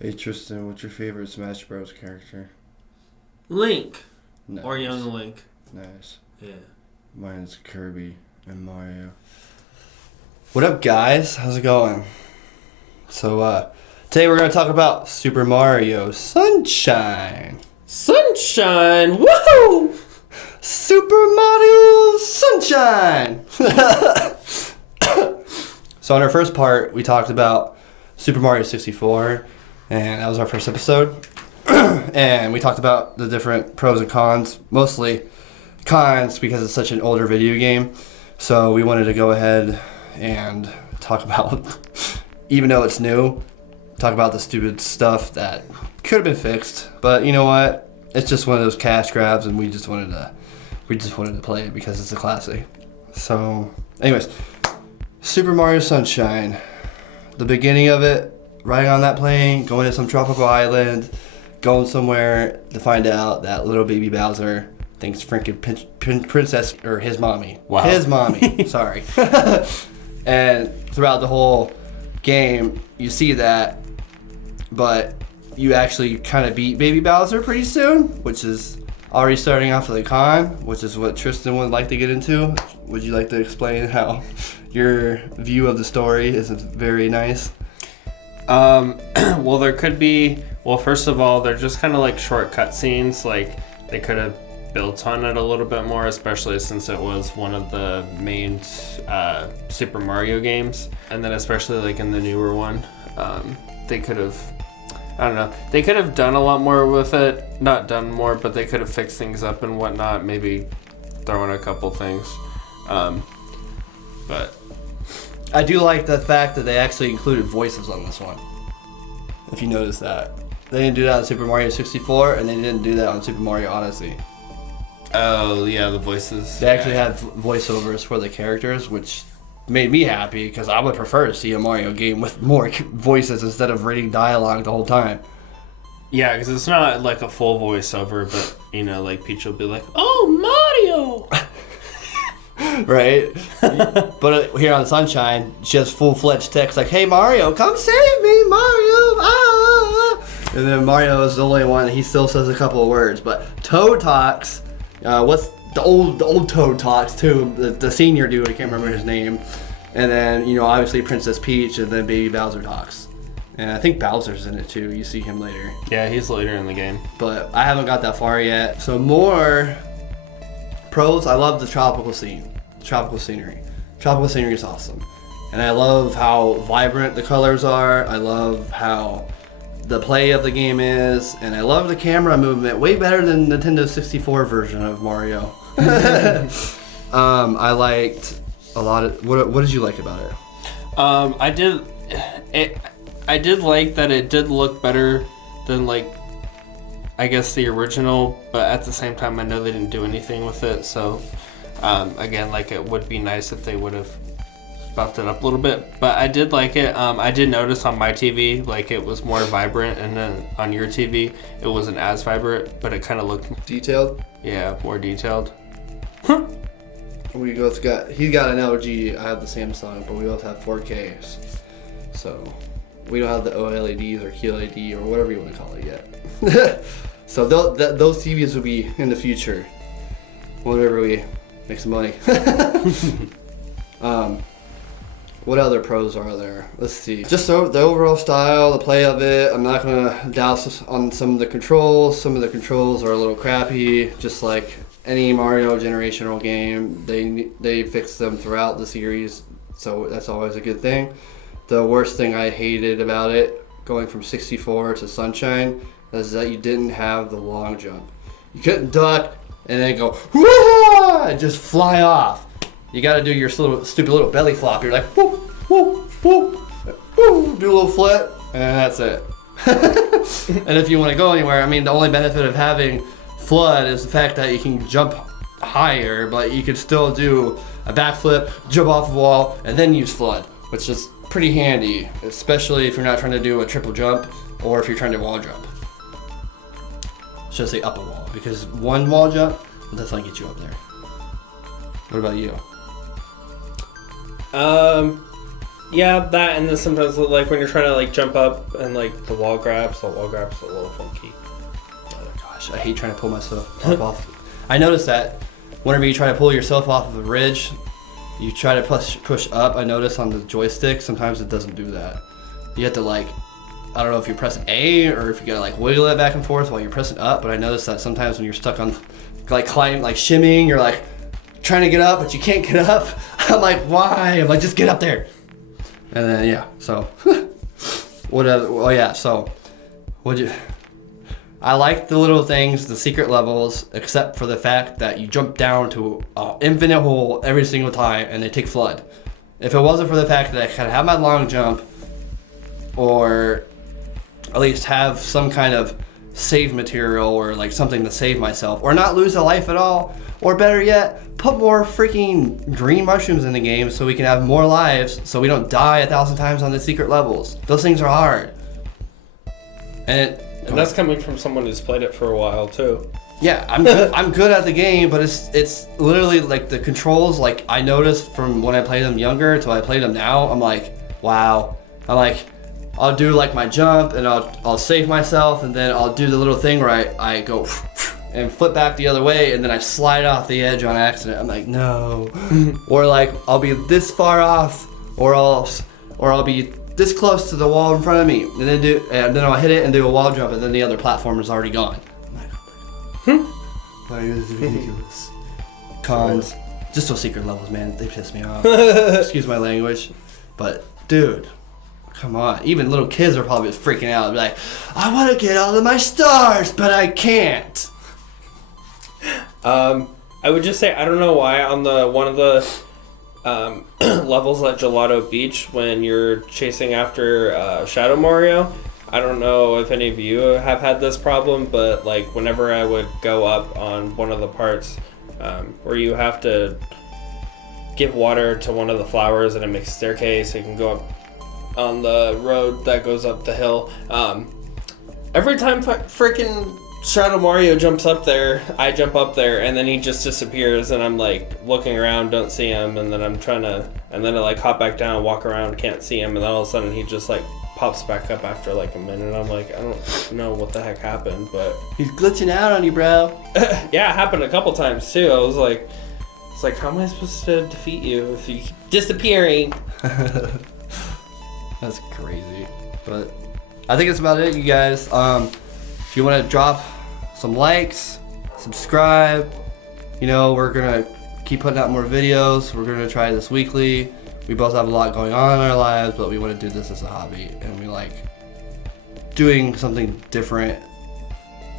Hey Tristan, what's your favorite Smash Bros. Character? Link. Nice. Or young Link. Nice. Yeah. Mine's Kirby and Mario. What up, guys? How's it going? So, today we're going to talk about Super Mario Sunshine. Sunshine! Woohoo! Super Mario Sunshine! So, on our first part, we talked about Super Mario 64, and that was our first episode. And we talked about the different pros and cons, mostly cons because it's such an older video game. So, we wanted to go ahead and talk about, even though it's new, talk about the stupid stuff that could have been fixed. But you know what? It's just one of those cash grabs, and we just wanted to play it because it's a classic. So, anyways, Super Mario Sunshine, the beginning of it, riding on that plane, going to some tropical island, going somewhere to find out that little baby Bowser thinks freaking princess or his mommy. Wow. His mommy. Sorry. And throughout the whole game, you see that, but you actually kind of beat Baby Bowser pretty soon, which is already starting off with a con, which is what Tristan would like to get into. Would you like to explain how your view of the story isn't very nice? Well, there could be... Well, first of all, they're just kind of like short cutscenes. Like, they could have built on it a little bit more, especially since it was one of the main Super Mario games. And then especially like in the newer one, they could have... I don't know. They could have done a lot more with it. Not done more, but they could have fixed things up and whatnot. Maybe throw in a couple things. But I do like the fact that they actually included voices on this one. If you notice that. They didn't do that on Super Mario 64, and they didn't do that on Super Mario Odyssey. oh yeah, the voices. They actually had voiceovers for the characters, which made me happy because I would prefer to see a Mario game with more voices instead of reading dialogue the whole time. Yeah, because it's not like a full voiceover, but you know, like Peach will be like, "Oh, Mario!" Right? But here on Sunshine, she has full-fledged text like, "Hey Mario, come save me, Mario!" Ah! And then Mario is the only one. He still says a couple of words, but Toad talks. What's the old Toad talks too? The senior dude, I can't remember his name. And then obviously Princess Peach, and then Baby Bowser talks. And I think Bowser's in it too. You see him later. Yeah, he's later in the game. But I haven't got that far yet. So more pros. I love the tropical scene, the tropical scenery. Tropical scenery is awesome, and I love how vibrant the colors are. I love how the play of the game is, and I love the camera movement way better than Nintendo 64 version of Mario. I liked a lot of what did you like about it? I did like that it did look better than like I guess the original, but at the same time I know they didn't do anything with it, so again, like it would be nice if they would have buffed it up a little bit, but I did like it. I did notice on my TV like it was more vibrant, and then on your TV it wasn't as vibrant, but it kind of looked Detailed. more detailed. We both got. He got an LG. I have the Samsung, but we both have 4Ks. So we don't have the OLEDs or QLED or whatever you want to call it yet. So those TVs will be in the future, whenever we make some money. What other pros are there? Let's see. Just the overall style, the play of it. I'm not gonna douse on some of the controls. Some of the controls are a little crappy, just like any Mario generational game. They fix them throughout the series, so that's always a good thing. The worst thing I hated about it, going from 64 to Sunshine, is that you didn't have the long jump. You couldn't duck and then go whoa and just fly off. You got to do your stupid little belly flop. You're like whoop whoop whoop whoop, do a little flip, and that's it. And if you want to go anywhere, I mean, the only benefit of having Flood is the fact that you can jump higher, but you could still do a backflip, jump off a wall, and then use Flood, which is pretty handy, especially if you're not trying to do a triple jump or if you're trying to wall jump. Should I say up a wall? Because one wall jump will definitely get you up there. What about you? Yeah, that, and then sometimes like when you're trying to like jump up and like the wall grabs a little funky. Gosh, I hate trying to pull myself off. I noticed that whenever you try to pull yourself off of a ridge, you try to push up. I notice on the joystick sometimes it doesn't do that. You have to like, I don't know if you're pressing A or if you gotta like wiggle it back and forth while you're pressing up. But I noticed that sometimes when you're stuck on like climbing, like shimmying, you're like trying to get up but you can't get up. I'm like, why? I'm like, just get up there. And then yeah, so whatever. Well, yeah. So would you? I like the little things, the secret levels, except for the fact that you jump down to an infinite hole every single time and they take flood. If it wasn't for the fact that I could have my long jump, or at least have some kind of save material or like something to save myself, or not lose a life at all, or better yet, put more freaking green mushrooms in the game so we can have more lives so we don't die 1,000 times on the secret levels. Those things are hard. And that's coming from someone who's played it for a while too. yeah, I'm good. I'm good at the game, but it's literally like the controls. Like I noticed from when I played them younger till I played them now, I'm like, wow. I'm like, I'll do like my jump and I'll save myself, and then I'll do the little thing where I go and flip back the other way, and then I slide off the edge on accident. I'm like, no. Or like I'll be this far off, or I'll be this close to the wall in front of me, and then I'll hit it and do a wall jump, and then the other platformer's already gone. I'm like, oh my god. Like, this is ridiculous. Cons. Just those secret levels, man. They piss me off. Excuse my language. But, dude, come on. Even little kids are probably freaking out. They're like, I want to get all of my stars, but I can't. I would just say, I don't know why, on one of the levels at Gelato Beach, when you're chasing after Shadow Mario, I don't know if any of you have had this problem, but like whenever I would go up on one of the parts where you have to give water to one of the flowers and it makes a staircase so you can go up on the road that goes up the hill, every time freaking Shadow Mario jumps up there, I jump up there, and then he just disappears, and I'm like looking around, don't see him, and then and then I like hop back down, walk around, can't see him, and then all of a sudden he just like pops back up after like a minute. I'm like, I don't know what the heck happened, but He's glitching out on you, bro. yeah, it happened a couple times too. I was like, it's like, how am I supposed to defeat you if you keep disappearing? That's crazy. But I think that's about it, you guys. If you want to drop some likes, subscribe. You know, we're going to keep putting out more videos. We're going to try this weekly. We both have a lot going on in our lives, but we want to do this as a hobby. And we like doing something different,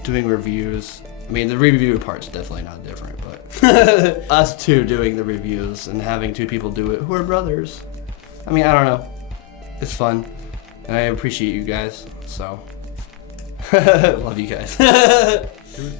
doing reviews. I mean, the review part's definitely not different, but us two doing the reviews and having two people do it who are brothers. I mean, I don't know. It's fun. And I appreciate you guys, so... Love you guys. Deuces.